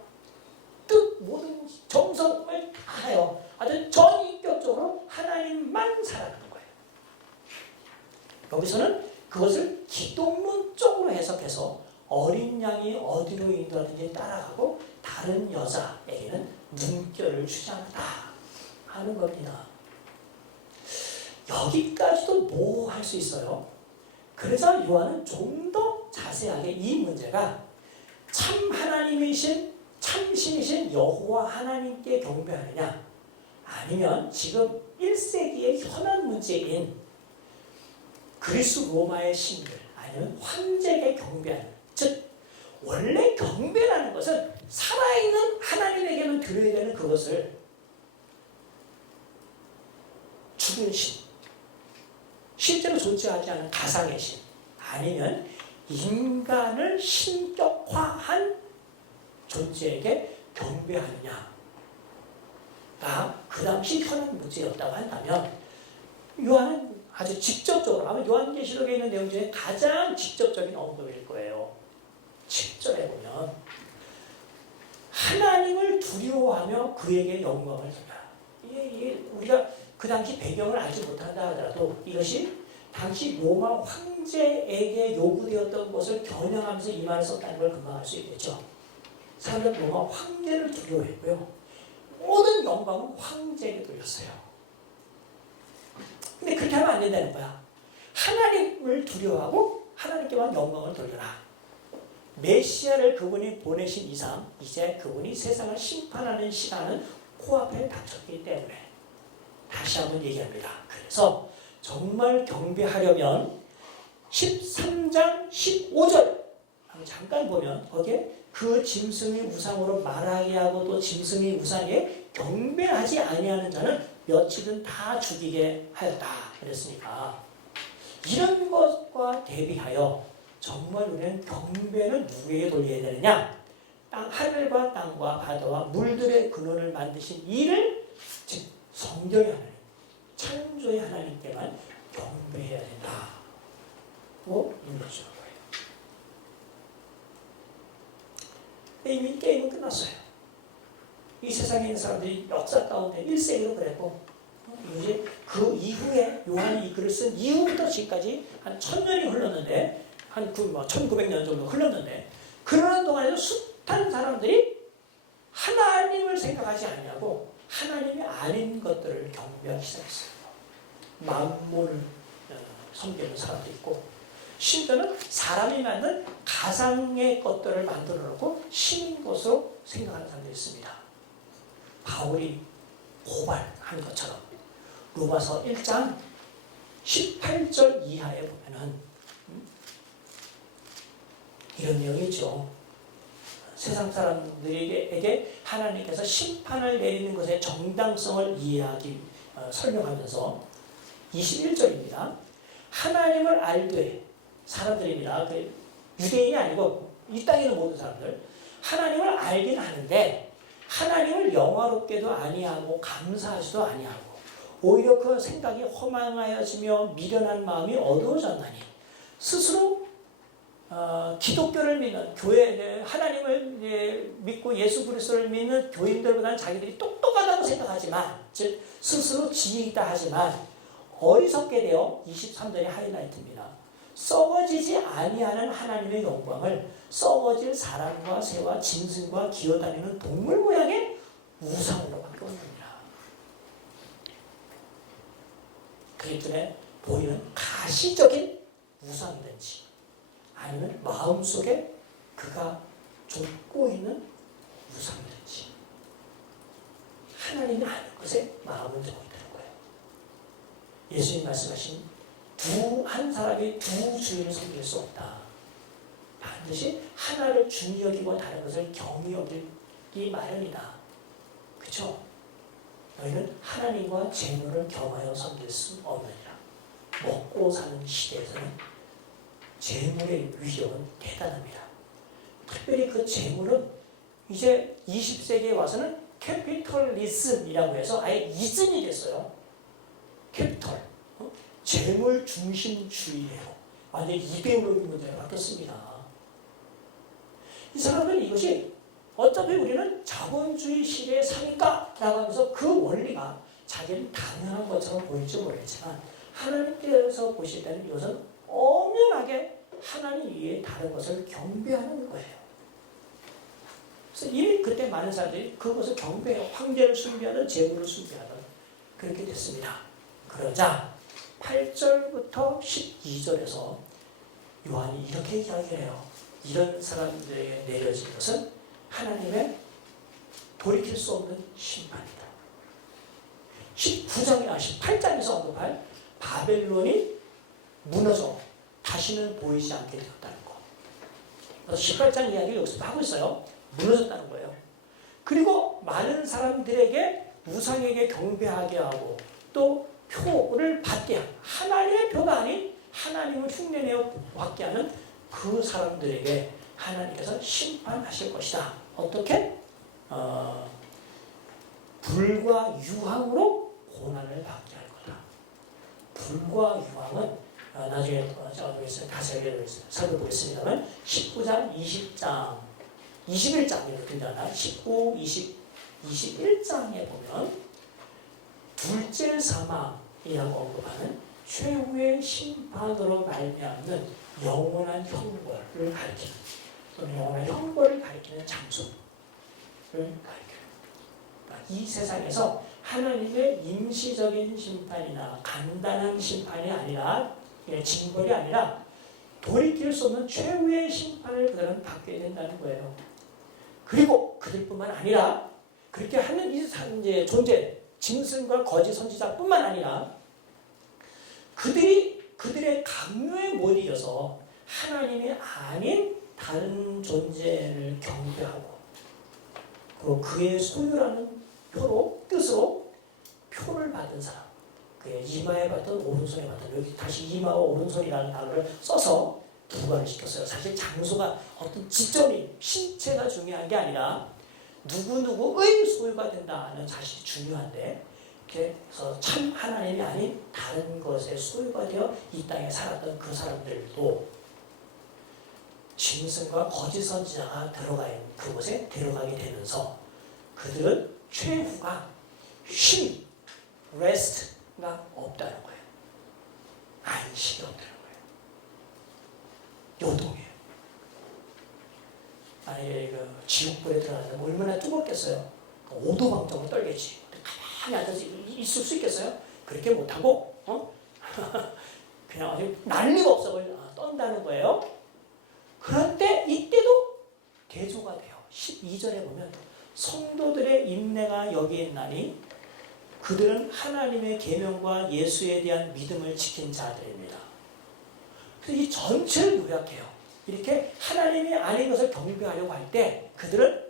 뜻 모든 정성을 다하여 아주 전인격적으로 하나님만 살아가는 거예요. 여기서는 그것을 기독론적으로 해석해서 어린 양이 어디로 인도하든지 따라가고 다른 여자에게는 눈결을 주지 않았다 하는 겁니다. 여기까지도 뭐 할 수 있어요? 그래서 요한은 좀 더 자세하게 이 문제가 참 하나님이신 참신이신 여호와 하나님께 경배하느냐 아니면 지금 1세기의 현안 문제인 그리스 로마의 신들 아니면 황제에게 경배하는, 즉 원래 경배라는 것은 살아있는 하나님에게만 드려야 되는 그것을 죽은 신, 실제로 존재하지 않은 가상의 신 아니면 인간을 신격화한 존재에게 경배하느냐가 그 당시 현안 문제였다고 한다면 요한은 아주 직접적으로 아마 요한계시록에 있는 내용 중에 가장 직접적인 언급일 거예요. 7절에 보면 하나님을 두려워하며 그에게 영광을 준다. 이게 우리가 그 당시 배경을 알지 못한다 하더라도 이것이 당시 로마 황제에게 요구되었던 것을 겨냥하면서 이 말을 썼다는 걸 금방 알 수 있겠죠. 사람들은 로마 황제를 두려워했고요. 모든 영광은 황제에게 돌렸어요. 근데 그렇게 하면 안 된다는 거야. 하나님을 두려워하고 하나님께만 영광을 돌려라. 메시아를 그분이 보내신 이상 이제 그분이 세상을 심판하는 시간은 코앞에 닥쳤기 때문에 다시 한번 얘기합니다. 그래서 정말 경배하려면 13장 15절 잠깐 보면 거기에 그 짐승의 우상으로 말하게 하고 또 짐승의 우상에 경배하지 아니하는 자는 며칠은 다 죽이게 하였다 그랬으니까 이런 것과 대비하여 정말 우리는 경배는 누구에게 돌려야 되느냐? 하늘과 땅과 바다와 물들의 근원을 만드신 이를 즉 성경의 하나님, 창조의 하나님께만 경배해야 된다고 인도해주는 거예요. 이미 게임은 끝났어요. 이 세상에 있는 사람들이 역사 가운데 1세기로 그랬고 이제 그 이후에 요한이 이 글을 쓴 이후부터 지금까지 한 1000년이 흘렀는데 한 1900년 정도 흘렀는데 그러는 동안에도 숱한 사람들이 하나님을 생각하지 않냐고 하나님이 아닌 것들을 경배하기 시작했어요. 만물을 섬기는 사람도 있고 심지어는 사람이 만든 가상의 것들을 만들어 놓고 신인 것으로 생각하는 사람들이 있습니다. 바울이 고발한 것처럼 로마서 1장 18절 이하에 보면은 이런 내용이 있죠. 세상 사람들에게 하나님께서 심판을 내리는 것의 정당성을 설명하면서 21절입니다. 하나님을 알되 사람들입니다. 유대인이 아니고 이 땅에 있는 모든 사람들 하나님을 알긴 하는데 하나님을 영화롭게도 아니하고 감사하지도 아니하고 오히려 그 생각이 허망하여지며 미련한 마음이 어두워졌나니 스스로 기독교를 믿는 교회 하나님을 믿고 예수 그리스도를 믿는 교인들보다는 자기들이 똑똑하다고 생각하지만 즉 스스로 지혜 있다 하지만 어리석게 되어 23절의 하이라이트입니다. 썩어지지 아니하는 하나님의 영광을 썩어질 사람과 새와 짐승과 기어다니는 동물 모양의 우상으로 바꿔놓습니다. 그리스도에 보이는 가시적인 우상이든지 아니면 마음속에 그가 쫓고 있는 우상이든지 하나님이 아는 것에 마음을 두고 있다는 거예요. 예수님 말씀하신 한 사람이 두 주인을 섬길 수 없다. 반드시 하나를 중히 여기고 다른 것을 경히 여기기 마련이다. 그렇죠? 너희는 하나님과 재물을 겸하여 섬길 수 없느니라. 먹고 사는 시대에서는 재물의 위력은 대단합니다. 특별히 그 재물은 이제 20세기에 와서는 캐피털리즘이라고 해서 아예 이즘이 됐어요. 캐피털, 재물 중심주의예요. 완전히 이데올로기 문제가 바뀌었습니다. 이 사람들은 이것이 어차피 우리는 자본주의 시대에 사니까라고 하면서 그 원리가 자기는 당연한 것처럼 보일지 모르겠지만 하나님께서 보실 때는 이것은 엄연하게 하나님 위에 다른 것을 경배하는 거예요. 그래서 이미 그때 많은 사람들이 그것을 경배해요. 황제를 숭배하든 재물을 숭배하든 그렇게 됐습니다. 그러자 8절부터 12절에서 요한이 이렇게 이야기를 해요. 이런 사람들에게 내려진 것은 하나님의 돌이킬 수 없는 심판이다. 18장에서 언급할 바벨론이 무너져 다시는 보이지 않게 되었다는 거. 그래서 18장 이야기를 여기서 하고 있어요. 무너졌다는 거예요. 그리고 많은 사람들에게 우상에게 경배하게 하고 또 표를 받게 하는 하나님의 표가 아닌 하나님을 흉내내어 받게 하는 그 사람들에게 하나님께서 심판하실 것이다. 어떻게? 불과 유황으로 고난을 받게 할 거다. 불과 유황은 나중에 다시 살펴보겠습니다만 19장, 20장, 21장 이렇게 등장하나 19, 20, 21장에 보면 둘째 사망이라고 언급하는 최후의 심판으로 말미암는 영원한 형벌을 가리키는 또는 영원한 형벌을 가리키는 장소를 가리켜요. 이 세상에서 하나님의 임시적인 심판이나 간단한 심판이 아니라 징벌이 아니라 돌이킬 수 없는 최후의 심판을 그들은 받게 된다는 거예요. 그리고 그들뿐만 아니라 그렇게 하는 이 존재, 짐승과 거짓 선지자뿐만 아니라 그들의 강요에 못 이겨서 하나님이 아닌 다른 존재를 경배하고 그리고 그의 소유라는 뜻으로 표를 받은 사람, 그의 이마에 받든 오른손에 받든, 여기 다시 이마와 오른손이라는 단어를 써서 부과를 시켰어요. 사실 장소가 어떤 지점이 신체가 중요한 게 아니라 누구누구의 소유가 된다는 사실이 중요한데, 그래서 참 하나님이 아닌 다른 것의 소유가 되어 이 땅에 살았던 그 사람들도 짐승과 거짓 선지자가 그곳에 들어가게 되면서 그들은 최후가 쉼, 레스트가 없다는 거예요. 안식이 없다는 거예요. 요동해요. 만약에 지옥불에 들어가서 얼마나 뜨겁겠어요. 오도방정을 떨겠지. 가만히 앉아서 있을 수 있겠어요? 그렇게 못하고 그냥 아주 난리가 없어 떤다는 거예요. 그런데 이때도 대조가 돼요. 12절에 보면 성도들의 인내가 여기에 있나니 그들은 하나님의 계명과 예수에 대한 믿음을 지킨 자들입니다. 그래서 이 전체를 요약해요. 이렇게 하나님이 아닌 것을 경배하려고 할 때 그들은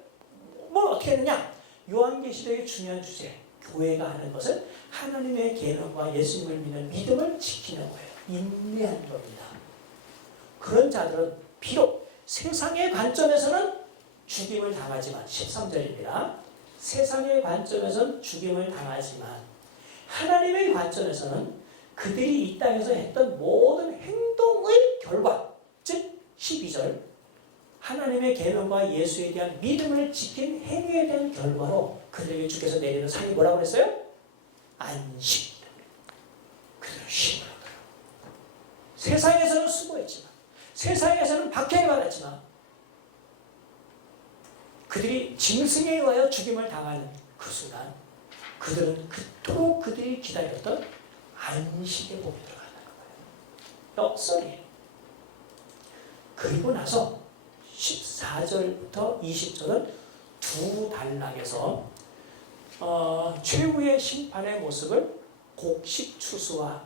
뭘 어떻게 했느냐? 요한계시록의 중요한 주제, 교회가 하는 것은 하나님의 계명과 예수님을 믿는 믿음을 지키는 거예요. 인내하는 겁니다. 그런 자들은 비록 세상의 관점에서는 죽임을 당하지만, 13절입니다. 세상의 관점에서는 죽임을 당하지만 하나님의 관점에서는 그들이 이 땅에서 했던 모든 행동의 결과, 즉 12절 하나님의 계명과 예수에 대한 믿음을 지킨 행위에 대한 결과로 그들에게 주께서 내리는 상이 뭐라고 그랬어요? 안식이다. 그들은 쉼을 얻어요. 세상에서는 수고했지만, 세상에서는 박해를 받았지만, 그들이 짐승에 의하여 죽임을 당하는 그 순간 그들은 그토록 그들이 기다렸던 안식의 복이 들어간다는 거예요. 역설이에요. 그리고 나서 14절부터 20절은 두 단락에서 최후의 심판의 모습을 곡식 추수와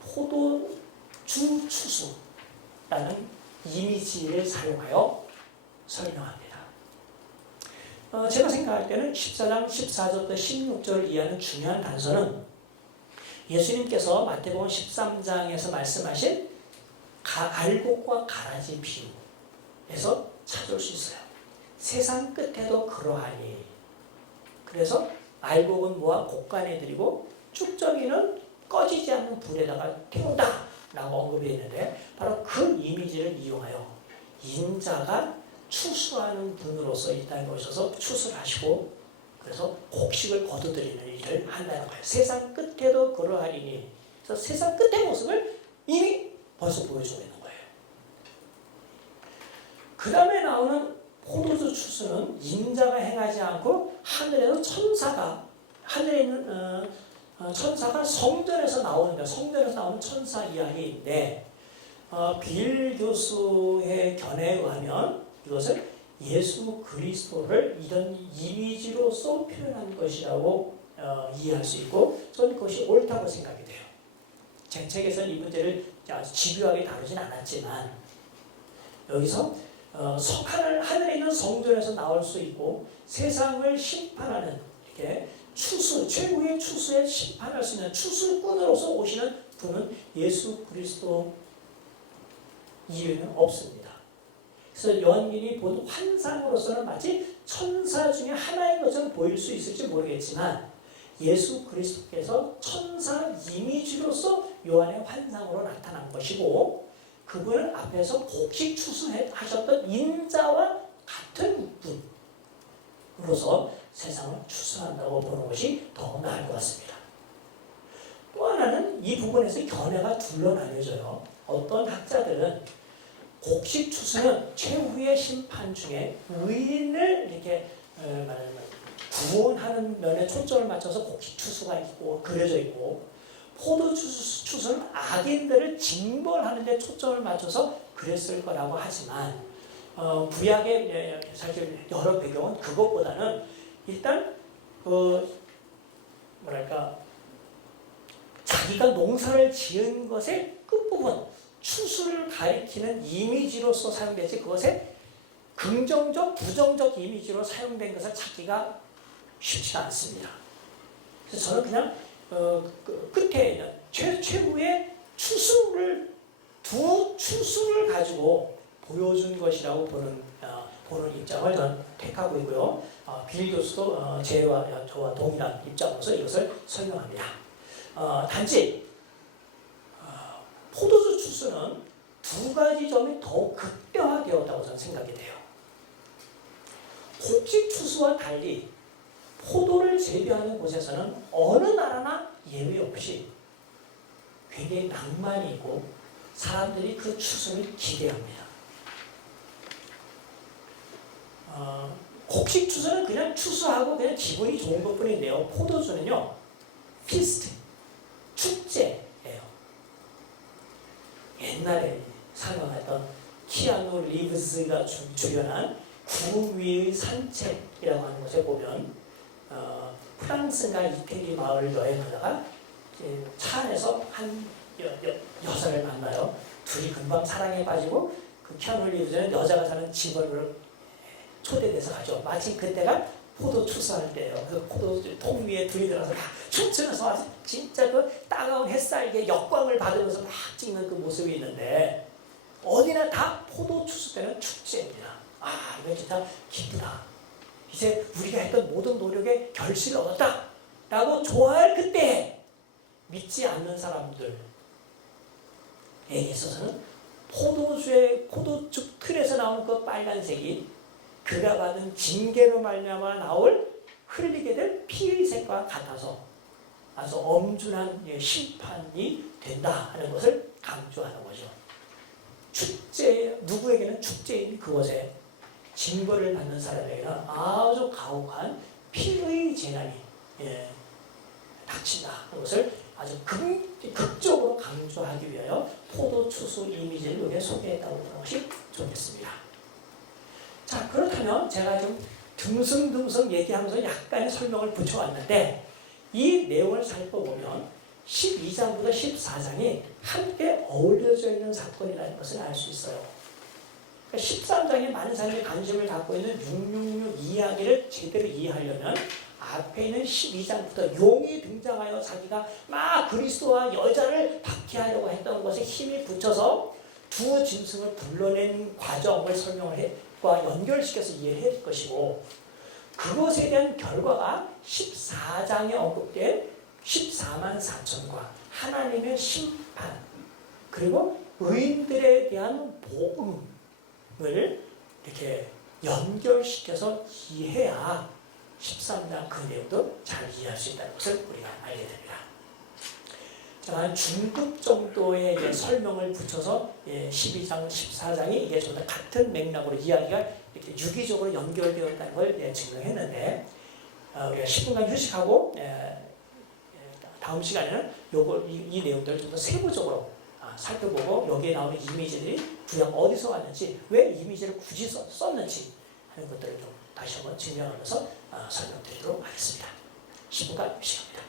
포도주 추수라는 이미지를 사용하여 설명합니다. 제가 생각할 때는 14장 14절부터 16절 이하는 중요한 단서는 예수님께서 마태복음 13장에서 말씀하신 알곡과 가라지 비유에서 찾을 수 있어요. 세상 끝에도 그러하니. 그래서 알곡은 모아 곡간에 들이고 쭉정이는 꺼지지 않는 불에다가 태운다 라고 언급이 있는데, 바로 그 이미지를 이용하여 인자가 추수하는 분으로서 이 땅에 오셔서 추수를 하시고 그래서 곡식을 거두드리는 일을 한다는 거예요. 세상 끝에도 그러하리니. 그래서 세상 끝의 모습을 이미 벌써 보여주고 있는 거예요. 그 다음에 나오는 포도주 추수는 인자가 행하지 않고 하늘에서 하늘에 있는 천사가 성전에서 나오는데, 성전에서 나오는 천사 이야기인데, 빌 교수의 견해에 의하면 이것을 예수 그리스도를 이런 이미지로서 표현한 것이라고 이해할 수 있고, 저는 그것이 옳다고 생각이 돼요. 제 책에서는 이 문제를 아주 집요하게 다루진 않았지만, 여기서 하늘에 있는 성전에서 나올 수 있고 세상을 심판하는 이렇게 최후의 추수에 심판할 수 있는 추수꾼으로서 오시는 분은 예수 그리스도 이외에는 없습니다. 그래서 연인이 본 환상으로서는 마치 천사 중에 하나인 것처럼 보일 수 있을지 모르겠지만, 예수 그리스도께서 천사 이미지로서 요한의 환상으로 나타난 것이고, 그분을 앞에서 곡식 추수하셨던 인자와 같은 분으로서 세상을 추수한다고 보는 것이 더 나을 것 같습니다. 또 하나는 이 부분에서 견해가 둘로 나뉘어져요. 어떤 학자들은 곡식 추수는 최후의 심판 중에 의인을 이렇게 말하자면 구원하는 면에 초점을 맞춰서 곡식 추수가 있고 그려져 있고, 포도 추수는 악인들을 징벌하는 데 초점을 맞춰서 그랬을 거라고 하지만, 구약의 사실 여러 배경은 그것보다는 일단 자기가 농사를 지은 것의 끝부분, 추수를 가리키는 이미지로서 사용되지, 그것에 긍정적, 부정적 이미지로 사용된 것을 찾기가 쉽지가 않습니다. 그래서 저는 그냥 끝에 있는 최후의 두 추수를 가지고 보여준 것이라고 보는 입장을 저는 택하고 있고요. 빌 교수도 저와 동일한 입장으로서 이것을 설명합니다. 단지 포도주 추수는 두 가지 점이 더욱 극대화되었다고 저는 생각이 돼요. 곡식 추수와 달리 포도를 재배하는 곳에서는 어느 나라나 예외 없이 굉장히 낭만이 있고 사람들이 그 추수를 기대합니다. 곡식 추수는 그냥 추수하고 그냥 기분이 좋은 것뿐인데요. 포도주는요, 피스트, 축제예요. 옛날에 상영했던 키아누 리브스가 출연한 구름 위의 산책이라고 하는 것에 보면 프랑스나 이태리 마을 여행하다가 차 안에서 한 여자를 만나요. 둘이 금방 사랑에 빠지고 그 키아누 리브스는 여자가 사는 집을 초대돼서 가죠. 마침 그때가 포도 추수할 때예요. 그래서 포도 통 위에 둘이 들어서 막 춤추면서 아주 진짜 그 따가운 햇살에 역광을 받으면서 막 찍는 그 모습이 있는데, 어디나 다 포도 추수 때는 축제입니다. 이거 진짜 기쁘다. 이제 우리가 했던 모든 노력에 결실을 얻었다 라고 좋아할 그때, 믿지 않는 사람들에게 있어서는 포도주 틀에서 나오는 그 빨간색이 그가 받은 징계로 말미암아 흘리게 될 피의 색과 같아서 아주 엄중한 심판이 된다 하는 것을 강조하는 거죠. 누구에게는 축제인 그곳에 징벌을 받는 사람에게는 아주 가혹한 피의 재난이 닥친다 하는 것을 아주 극적으로 강조하기 위하여 포도 추수 이미지를 여기에 소개했다고 보는 것이 좋겠습니다. 자, 그렇다면 제가 좀 듬성듬성 얘기하면서 약간의 설명을 붙여왔는데, 이 내용을 살펴보면 12장부터 14장이 함께 어울려져 있는 사건이라는 것을 알 수 있어요. 13장에 많은 사람들이 관심을 갖고 있는 666 이야기를 제대로 이해하려면 앞에 있는 12장부터 용이 등장하여 자기가 막 그리스도와 여자를 박해하려고 했던 것에 힘이 붙여서 두 짐승을 불러낸 과정을 과 연결시켜서 이해를 해야 될 것이고, 그것에 대한 결과가 14장에 언급된 14만 4천과 하나님의 심판, 그리고 의인들에 대한 복음을 이렇게 연결시켜서 이해해야 13장 그 내용도 잘 이해할 수 있다는 것을 우리가 알게 됩니다. 한 중급 정도의 설명을 붙여서 12장, 14장이 이게 좀 더 같은 맥락으로 이야기가 이렇게 유기적으로 연결되었다는 걸 증명했는데, 우리가 10분간 휴식하고 다음 시간에는 이 내용들을 좀 더 세부적으로 살펴보고 여기에 나오는 이미지들이 구약 어디서 왔는지, 왜 이미지를 굳이 썼는지 하는 것들을 좀 다시 한번 증명하면서 설명드리도록 하겠습니다. 10분간 휴식합니다.